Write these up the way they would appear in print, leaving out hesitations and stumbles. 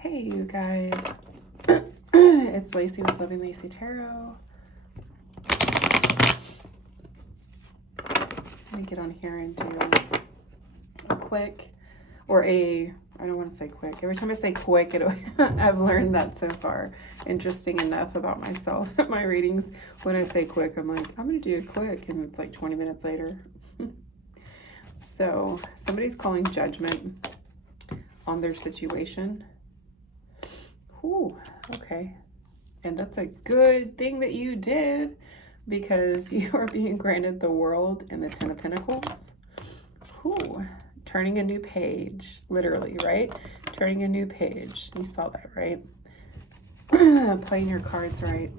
Hey, you guys. It's Lacey with Loving Lacey Tarot. I'm going to get on here and do a quick, I don't want to say quick. Every time I say quick, I've learned that so far. Interesting enough about myself. My readings, when I say quick, I'm like, I'm going to do it quick. And it's like 20 minutes later. So somebody's calling judgment on their situation. Ooh, okay. And that's a good thing that you did, because you are being granted the World and the Ten of Pentacles. Ooh, turning a new page, literally, right? Turning a new page. You saw that, right? Playing your cards right.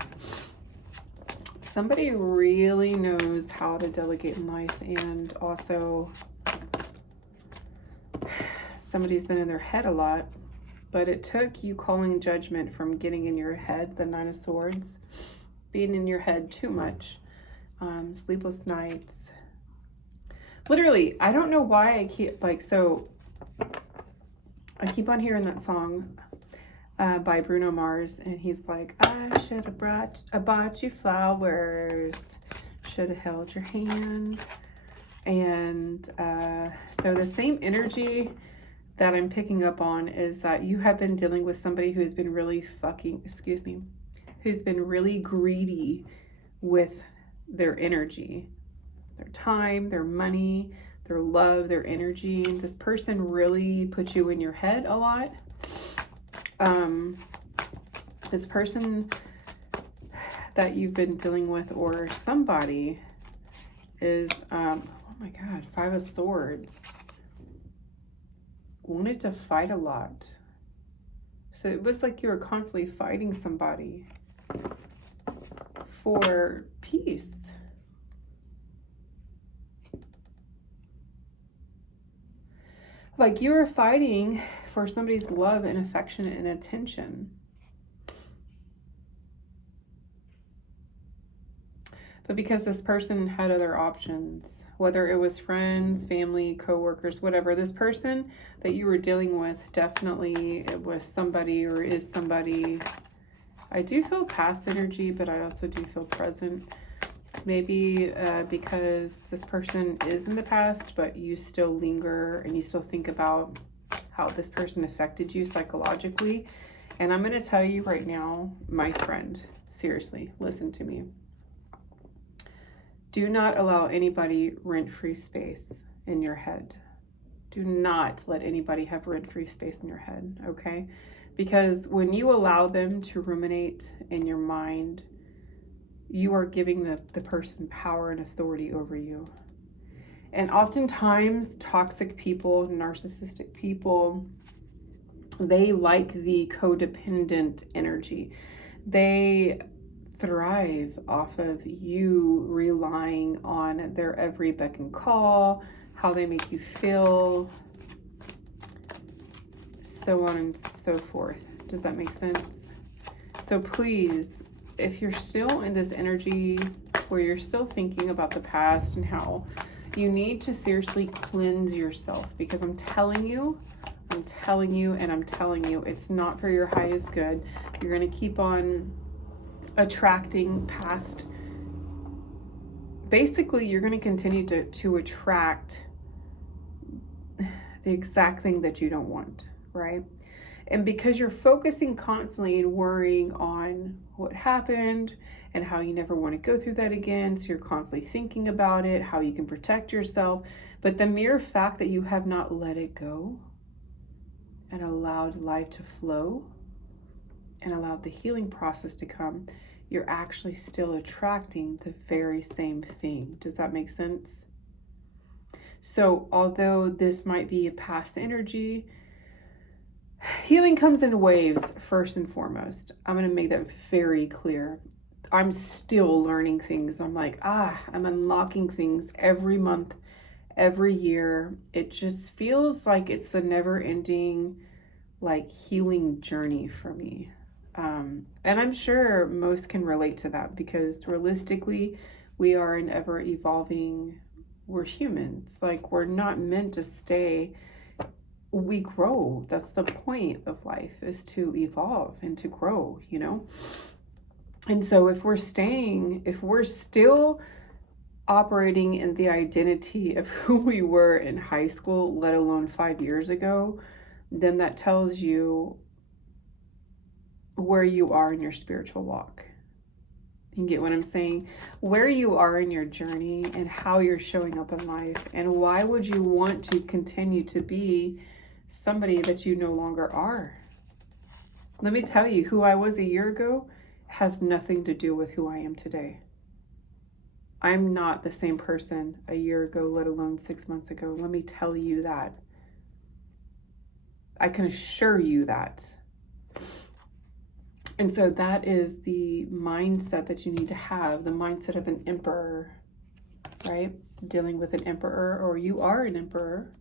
Somebody really knows how to delegate in life, and also somebody's been in their head a lot. But it took you calling judgment from getting in your head, the Nine of Swords, being in your head too much, sleepless nights. Literally, I don't know why I keep, I keep on hearing that song by Bruno Mars, and he's like, I should have bought you flowers, should have held your hand. And so the same energy that I'm picking up on is that you have been dealing with somebody who's been really who's been really greedy with their energy, their time, their money, their love, their energy. This person really put you in your head a lot. This person that you've been dealing with, or somebody, is, oh my God, Five of Swords. Wanted to fight a lot. So it was like you were constantly fighting somebody for peace. Like you were fighting for somebody's love and affection and attention. But because this person had other options, whether it was friends, family, coworkers, whatever, this person that you were dealing with, definitely it was somebody or is somebody. I do feel past energy, but I also do feel present. Maybe because this person is in the past, but you still linger and you still think about how this person affected you psychologically. And I'm going to tell you right now, my friend, seriously, listen to me. Do not allow anybody rent-free space in your head. Do not let anybody have rent-free space in your head, okay? Because when you allow them to ruminate in your mind, you are giving the person power and authority over you. And oftentimes, toxic people, narcissistic people, they like the codependent energy. They thrive off of you relying on their every beck and call, how they make you feel, so on and so forth. Does that make sense? So please, if you're still in this energy where you're still thinking about the past and how you need to seriously cleanse yourself, because I'm telling you, it's not for your highest good. You're going to keep on attracting past. Basically, you're going to continue to attract the exact thing that you don't want, right? And because you're focusing constantly and worrying on what happened and how you never want to go through that again, so you're constantly thinking about it, how you can protect yourself. But the mere fact that you have not let it go and allowed life to flow and allowed the healing process to come, you're actually still attracting the very same thing. Does that make sense? So although this might be a past energy, healing comes in waves, first and foremost. I'm going to make that very clear. I'm still learning things. I'm like, I'm unlocking things every month, every year. It just feels like it's the never-ending, healing journey for me. And I'm sure most can relate to that, because realistically, we are an ever-evolving, we're humans. We're not meant to stay we grow. That's the point of life, is to evolve and to grow, you know? And so if we're still operating in the identity of who we were in high school, let alone 5 years ago, then that tells you where you are in your spiritual walk. You get what I'm saying? Where you are in your journey and how you're showing up in life. And why would you want to continue to be somebody that you no longer are? Let me tell you, who I was a year ago has nothing to do with who I am today. I'm not the same person a year ago, let alone 6 months ago. Let me tell you that. I can assure you that. And so that is the mindset that you need to have, the mindset of an emperor, right? Dealing with an emperor, or you are an emperor,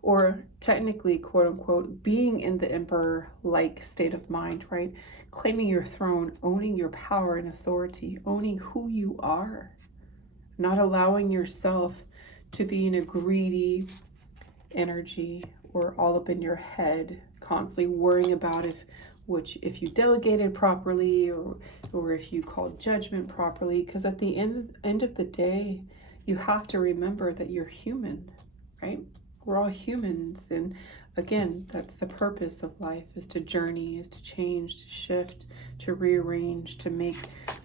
or technically, quote unquote, being in the emperor-like state of mind, right? Claiming your throne, owning your power and authority, owning who you are, not allowing yourself to be in a greedy energy or all up in your head, constantly worrying about if you delegated properly or if you called judgment properly. Because at the end of the day, you have to remember that you're human, right? We're all humans. And again, that's the purpose of life, is to journey, is to change, to shift, to rearrange, to make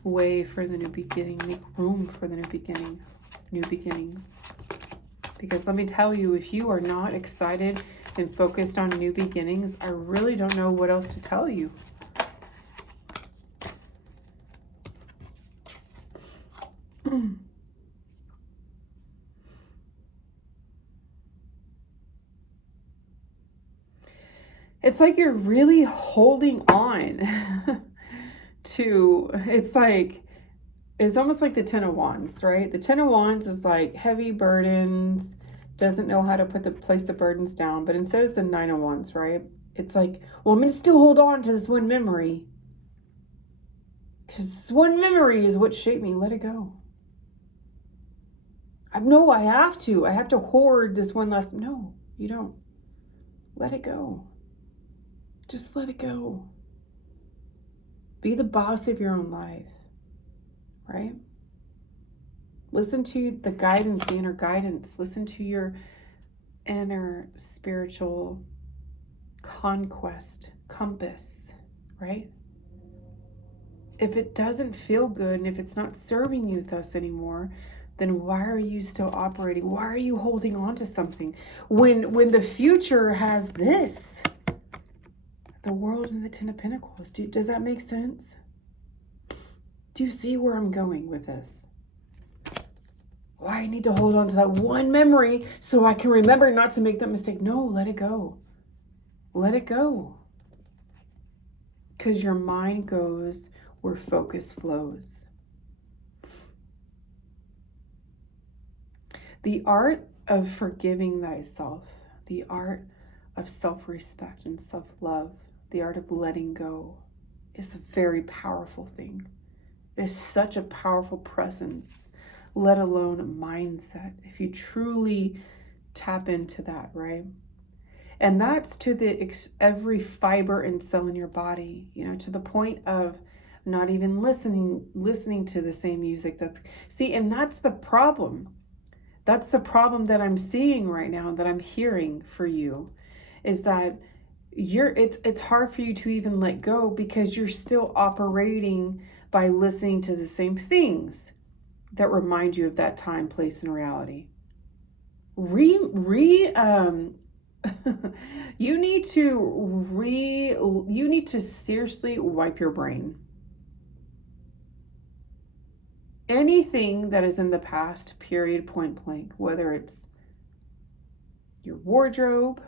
way for the new beginning, make room for the new beginnings. Because let me tell you, if you are not excited and focused on new beginnings, I really don't know what else to tell you. It's like you're really holding on to, it's almost like the Ten of Wands, right? The Ten of Wands is like heavy burdens, doesn't know how to place the burdens down. But instead it's the Nine of Wands, right? It's like, well, I'm going to still hold on to this one memory, because this one memory is what shaped me. Let it go. No, I have to hoard this one last. No, you don't. Let it go. Just let it go. Be the boss of your own life, right? Listen to the guidance, the inner guidance. Listen to your inner spiritual conquest, compass, right? If it doesn't feel good and if it's not serving you thus anymore, then why are you still operating? Why are you holding on to something when the future has this? The World and the Ten of Pentacles. Does that make sense? Do you see where I'm going with this? Why I need to hold on to that one memory so I can remember not to make that mistake. No, let it go. Let it go. Because your mind goes where focus flows. The art of forgiving thyself, the art of self-respect and self-love, the art of letting go is a very powerful thing. It's such a powerful presence, let alone a mindset, if you truly tap into that, right? And that's to every fiber and cell in your body, to the point of not even listening to the same music. And that's the problem. That's the problem that I'm seeing right now, that I'm hearing for you, is that it's hard for you to even let go because you're still operating by listening to the same things that remind you of that time, place, and reality. You need to seriously wipe your brain. Anything that is in the past, period, point blank, whether it's your wardrobe,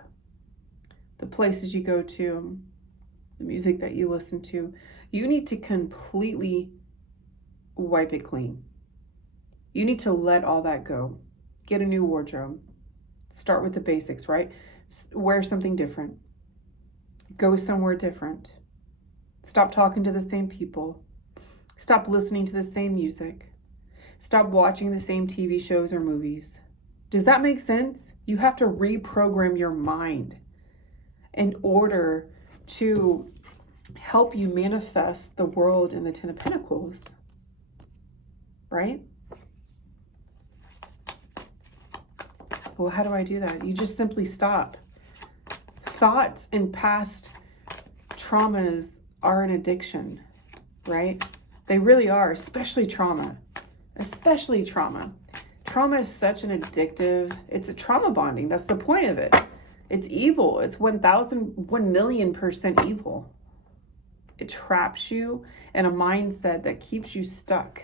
the places you go to, the music that you listen to, you need to completely wipe it clean. You need to let all that go. Get a new wardrobe. Start with the basics, right? Wear something different. Go somewhere different. Stop talking to the same people. Stop listening to the same music. Stop watching the same TV shows or movies. Does that make sense? You have to reprogram your mind. in order to help you manifest the world in the Ten of Pentacles, right? Well, how do I do that? You just simply stop. Thoughts and past traumas are an addiction, right? They really are, especially trauma. Especially trauma. Trauma is such an addictive, it's a trauma bonding. That's the point of it. It's evil. It's 1,000,000% evil. It traps you in a mindset that keeps you stuck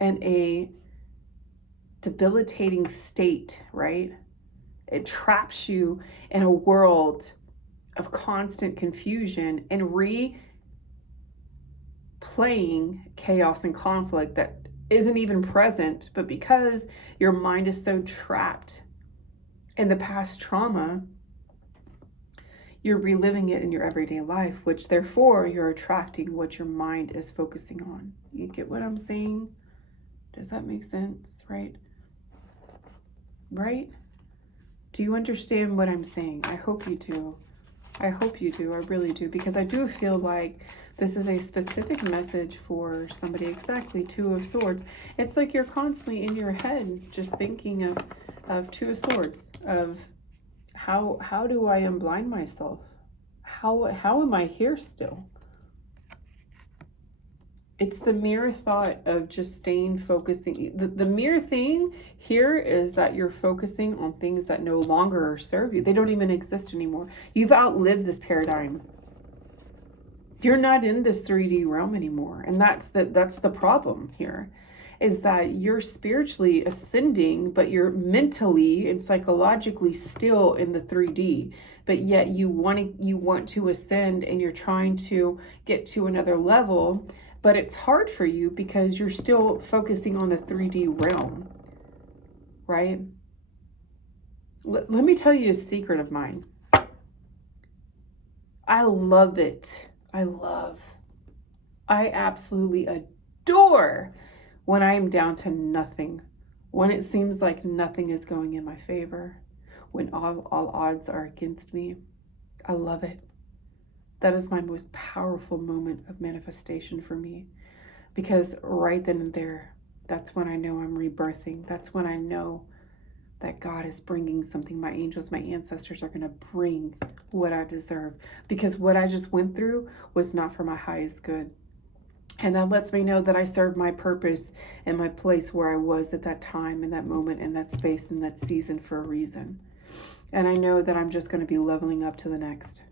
in a debilitating state, right? It traps you in a world of constant confusion and replaying chaos and conflict that isn't even present, but because your mind is so trapped in the past trauma, you're reliving it in your everyday life, which therefore you're attracting what your mind is focusing on. You get what I'm saying? Does that make sense? Right? Right? Do you understand what I'm saying? I hope you do. I hope you do. I really do. Because I do feel like this is a specific message for somebody. Exactly. Two of Swords. It's like you're constantly in your head just thinking of Two of Swords. Of how do I unblind myself? How am I here still? It's the mere thought of just staying focusing. The mere thing here is that you're focusing on things that no longer serve you. They don't even exist anymore. You've outlived this paradigm. You're not in this 3D realm anymore. And that's the problem here, is that you're spiritually ascending, but you're mentally and psychologically still in the 3D. But yet you want to ascend and you're trying to get to another level. But it's hard for you because you're still focusing on the 3D realm, right? Let me tell you a secret of mine. I love it. I absolutely adore when I am down to nothing, when it seems like nothing is going in my favor, when all odds are against me. I love it. That is my most powerful moment of manifestation for me, because right then and there, that's when I know I'm rebirthing. That's when I know that God is bringing something. My angels, my ancestors are going to bring what I deserve, because what I just went through was not for my highest good. And that lets me know that I served my purpose and my place where I was at that time, in that moment, in that space, in that season for a reason. And I know that I'm just going to be leveling up to the next,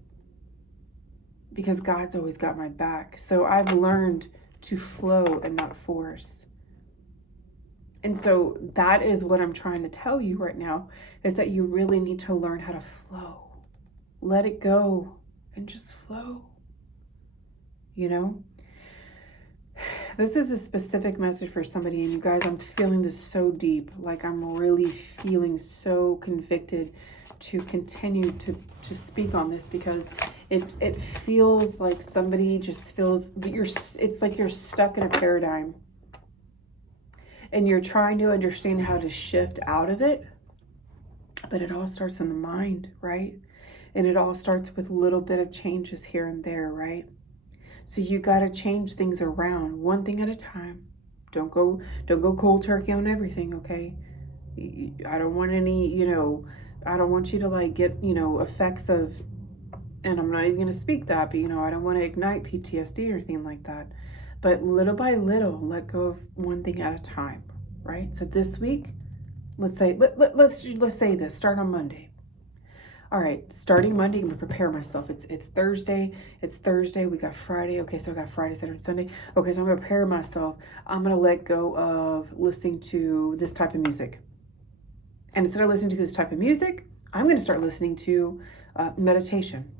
because God's always got my back. So I've learned to flow and not force. And so that is what I'm trying to tell you right now, is that you really need to learn how to flow. Let it go and just flow. You know? This is a specific message for somebody, and you guys, I'm feeling this so deep. Like, I'm really feeling so convicted to continue to speak on this, because it feels like somebody just feels that it's like you're stuck in a paradigm and you're trying to understand how to shift out of it. But it all starts in the mind, right? And it all starts with a little bit of changes here and there, right? So you got to change things around, one thing at a time. Don't go cold turkey on everything, okay? I don't want any, I don't want you to like get, effects of, and I'm not even going to speak that, but I don't want to ignite PTSD or anything like that. But little by little, let go of one thing at a time, right? So this week, let's say this, start on Monday. All right, starting Monday, I'm going to prepare myself. It's Thursday. We got Friday. Okay, so I got Friday, Saturday, Sunday. Okay, so I'm going to prepare myself. I'm going to let go of listening to this type of music. And instead of listening to this type of music, I'm going to start listening to meditation,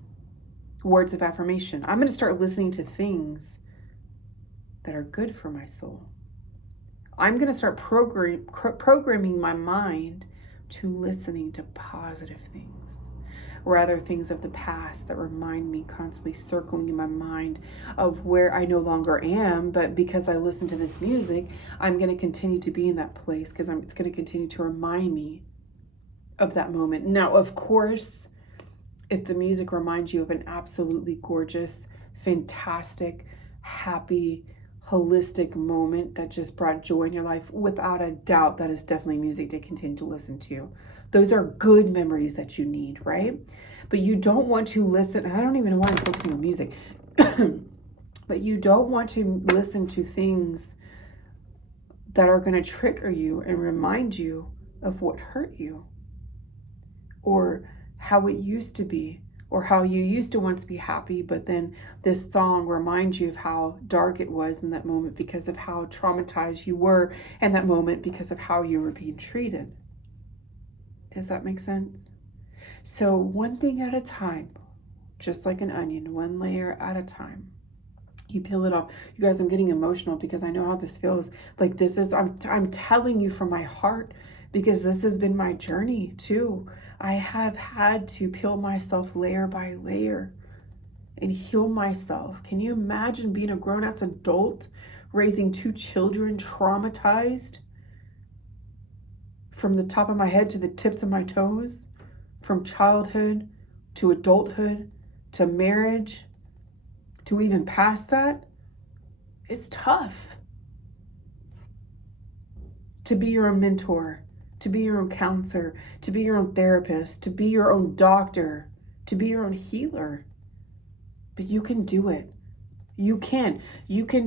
words of affirmation. I'm going to start listening to things that are good for my soul. I'm going to start programming my mind to listening to positive things, rather things of the past that remind me, constantly circling in my mind of where I no longer am. But because I listen to this music, I'm going to continue to be in that place, because it's going to continue to remind me of that moment. Now, of course, if the music reminds you of an absolutely gorgeous, fantastic, happy, holistic moment that just brought joy in your life, without a doubt, that is definitely music to continue to listen to. Those are good memories that you need, right? But you don't want to listen, and I don't even know why I'm focusing on music, but you don't want to listen to things that are going to trigger you and remind you of what hurt you, or how it used to be, or how you used to once be happy, but then this song reminds you of how dark it was in that moment because of how traumatized you were in that moment because of how you were being treated. Does that make sense? So one thing at a time, just like an onion, one layer at a time. You peel it off. You guys, I'm getting emotional because I know how this feels. Like this is, I'm telling you from my heart, because this has been my journey too. I have had to peel myself layer by layer and heal myself. Can you imagine being a grown-ass adult, raising 2 children, traumatized from the top of my head to the tips of my toes, from childhood to adulthood to marriage, to even past that? It's tough. To be your own mentor, to be your own counselor, to be your own therapist, to be your own doctor, to be your own healer. But you can do it. You can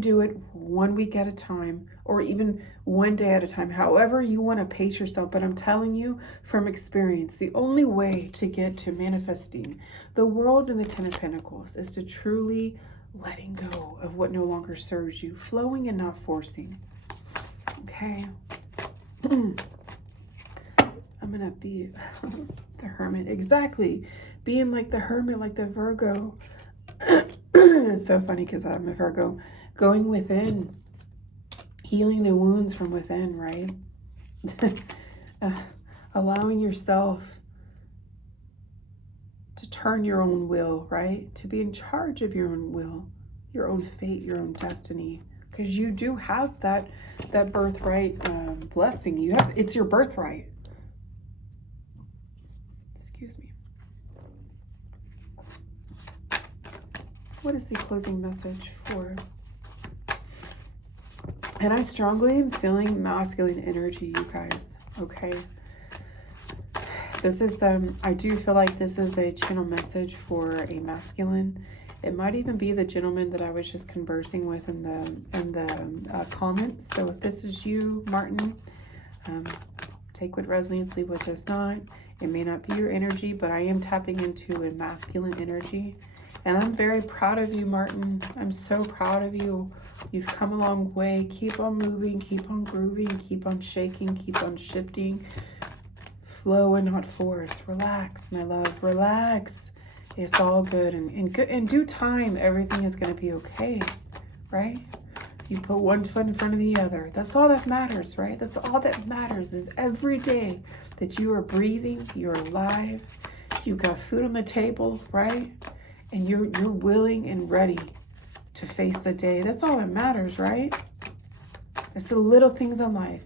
do it 1 week at a time, or even 1 day at a time, however you want to pace yourself. But I'm telling you from experience, the only way to get to manifesting the world and the 10 of Pentacles is to truly letting go of what no longer serves you, flowing and not forcing. Okay. I'm gonna be the Hermit. Exactly. Being like the Hermit, like the Virgo. It's so funny because I'm a Virgo. Going within, healing the wounds from within, right? Allowing yourself to turn your own will, right? To be in charge of your own will, your own fate, your own destiny. Because you do have that birthright blessing. It's your birthright. Excuse me. What is the closing message for? And I strongly am feeling masculine energy, you guys. Okay. This is I do feel like this is a channel message for a masculine. It might even be the gentleman that I was just conversing with in the comments. So if this is you, Martin, take what resonates, leave what does not. It may not be your energy, but I am tapping into a masculine energy. And I'm very proud of you, Martin. I'm so proud of you. You've come a long way. Keep on moving, keep on grooving, keep on shaking, keep on shifting. Flow and not force. Relax, my love, relax. It's all good. And in due time, everything is going to be okay, right? You put one foot in front of the other. That's all that matters, right? That's all that matters is every day that you are breathing, you're alive, you got food on the table, right? And you're willing and ready to face the day. That's all that matters, right? It's the little things in life.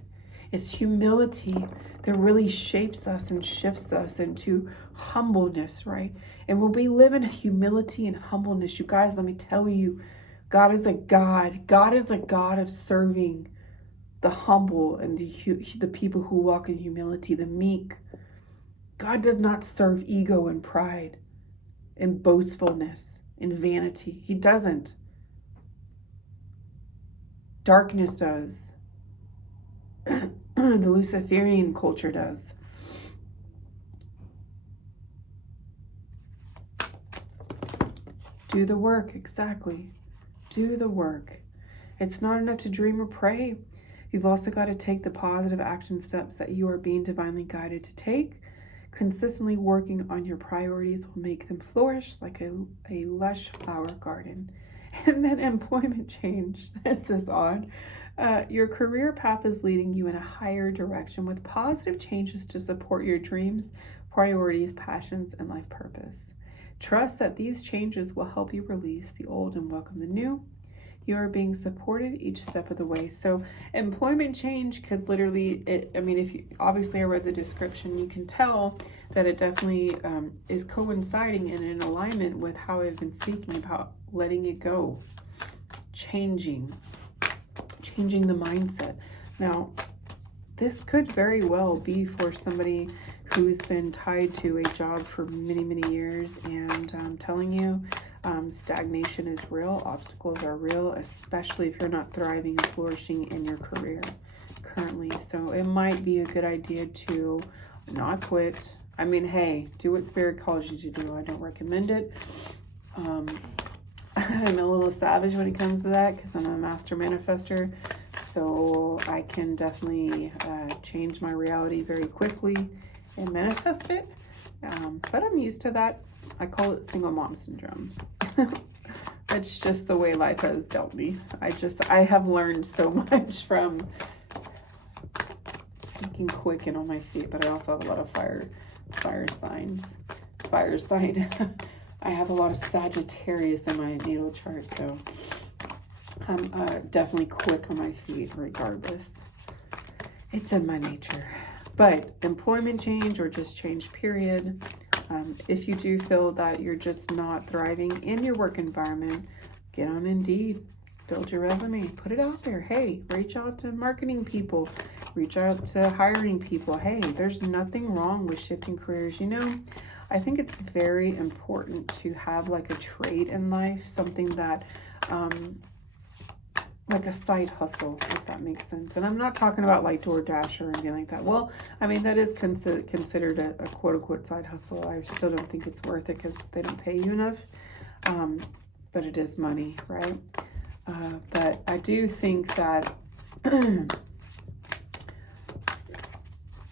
It's humility that really shapes us and shifts us into humbleness, right? And when we live in humility and humbleness, you guys, let me tell you, God is a God. God is a God of serving the humble and the people who walk in humility, the meek. God does not serve ego and pride and boastfulness and vanity. He doesn't. Darkness does. The Luciferian culture does. Do the work, exactly. Do the work. It's not enough to dream or pray. You've also got to take the positive action steps that you are being divinely guided to take. Consistently working on your priorities will make them flourish like a lush flower garden. And then employment change. This is odd. Your career path is leading you in a higher direction with positive changes to support your dreams, priorities, passions, and life purpose. Trust that these changes will help you release the old and welcome the new. You are being supported each step of the way. So employment change could literally, if you, obviously I read the description, you can tell that it definitely is coinciding and in alignment with how I've been speaking about letting it go, changing the mindset. Now, this could very well be for somebody who's been tied to a job for many, many years, and I'm telling you, stagnation is real, obstacles are real, especially if you're not thriving and flourishing in your career currently. So it might be a good idea to not quit. I mean, hey, do what Spirit calls you to do. I don't recommend it. I'm a little savage when it comes to that because I'm a master manifester. So I can definitely change my reality very quickly and manifest it. But I'm used to that. I call it single mom syndrome. That's just the way life has dealt me. I have learned so much from thinking quick and on my feet, but I also have a lot of fire signs. Fire sign. I have a lot of Sagittarius in my natal chart, so I'm definitely quick on my feet regardless. It's in my nature. But employment change or just change period, if you do feel that you're just not thriving in your work environment, get on Indeed, build your resume, put it out there. Hey, reach out to marketing people, reach out to hiring people. Hey, there's nothing wrong with shifting careers. You know, I think it's very important to have like a trade in life, something that, like a side hustle, if that makes sense. And I'm not talking about like DoorDash or anything like that. Well, I mean, that is considered a quote unquote side hustle. I still don't think it's worth it because they don't pay you enough. But it is money, right? But I do think that,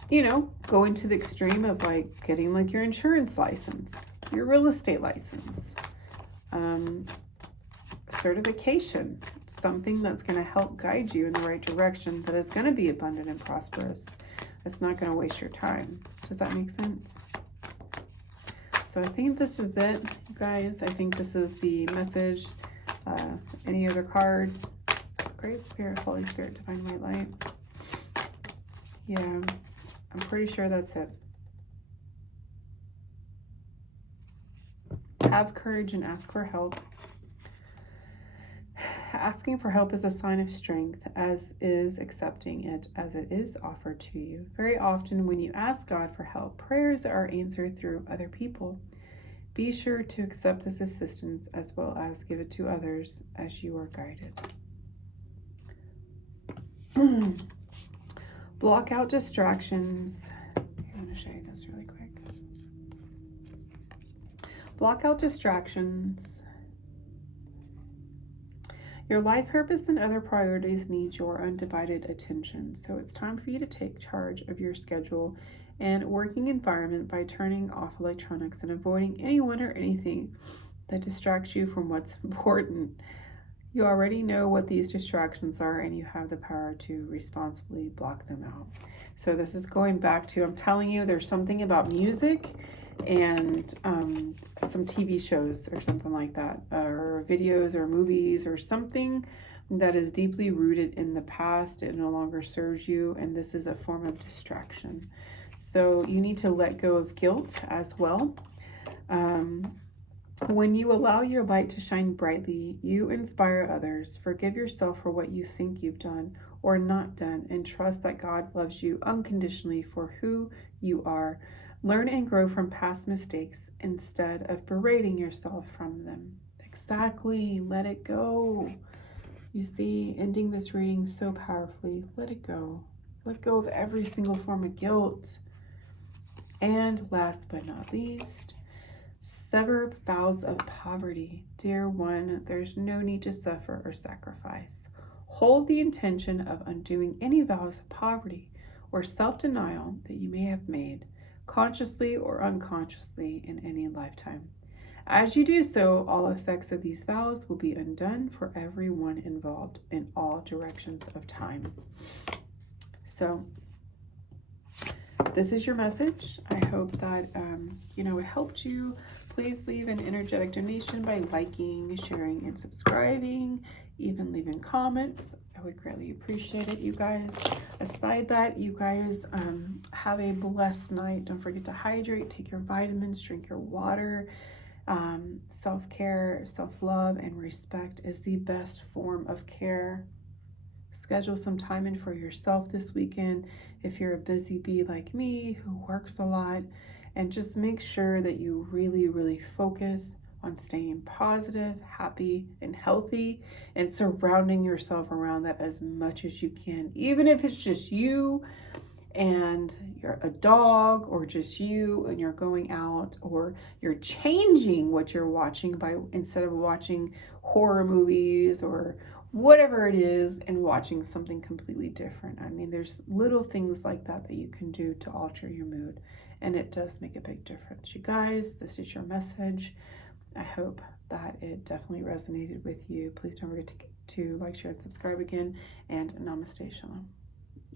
you know, going to the extreme of like getting like your insurance license, your real estate license, certification, something that's going to help guide you in the right direction, that is going to be abundant and prosperous. It's not going to waste your time. Does that make sense? So I think this is it, you guys. I think this is the message. Any other card? Great Spirit, Holy Spirit, Divine White Light. Yeah, I'm pretty sure that's it. Have courage and ask for help. Asking for help is a sign of strength, as is accepting it as it is offered to you. Very often when you ask God for help, prayers are answered through other people. Be sure to accept this assistance as well as give it to others as you are guided. Block out distractions. I'm going to show you this really quick. Block out distractions. Your life purpose and other priorities need your undivided attention, so it's time for you to take charge of your schedule and working environment by turning off electronics and avoiding anyone or anything that distracts you from what's important. You already know what these distractions are, and you have the power to responsibly block them out. So this is going back to, I'm telling you, there's something about music and some TV shows or something like that, or videos or movies or something that is deeply rooted in the past. It no longer serves you, and this is a form of distraction. So you need to let go of guilt as well. When you allow your light to shine brightly, you inspire others. Forgive yourself for what you think you've done or not done, and trust that God loves you unconditionally for who you are. Learn and grow from past mistakes instead of berating yourself from them. Exactly. Let it go. You see, ending this reading so powerfully. Let it go. Let go of every single form of guilt. And last but not least, sever vows of poverty. Dear one, there's no need to suffer or sacrifice. Hold the intention of undoing any vows of poverty or self-denial that you may have made, consciously or unconsciously, in any lifetime. As you do so, all effects of these vows will be undone for everyone involved in all directions of time. So this is your message. I hope that, it helped you. please leave an energetic donation by liking, sharing, and subscribing, even leaving comments. I would greatly appreciate it, you guys. Aside that, you guys have a blessed night. Don't forget to hydrate, take your vitamins, drink your water. Self-care, self-love, and respect is the best form of care. Schedule some time in for yourself this weekend if you're a busy bee like me who works a lot, and just make sure that you really focus on staying positive, happy, and healthy, and surrounding yourself around that as much as you can, even if it's just you and you're a dog, or just you and you're going out, or you're changing what you're watching by, instead of watching horror movies or whatever it is, and watching something completely different. I mean, there's little things like that that you can do to alter your mood, and it does make a big difference. You guys, this is your message. I hope that it definitely resonated with you. Please don't forget to like, share, and subscribe again, and namaste, shalom.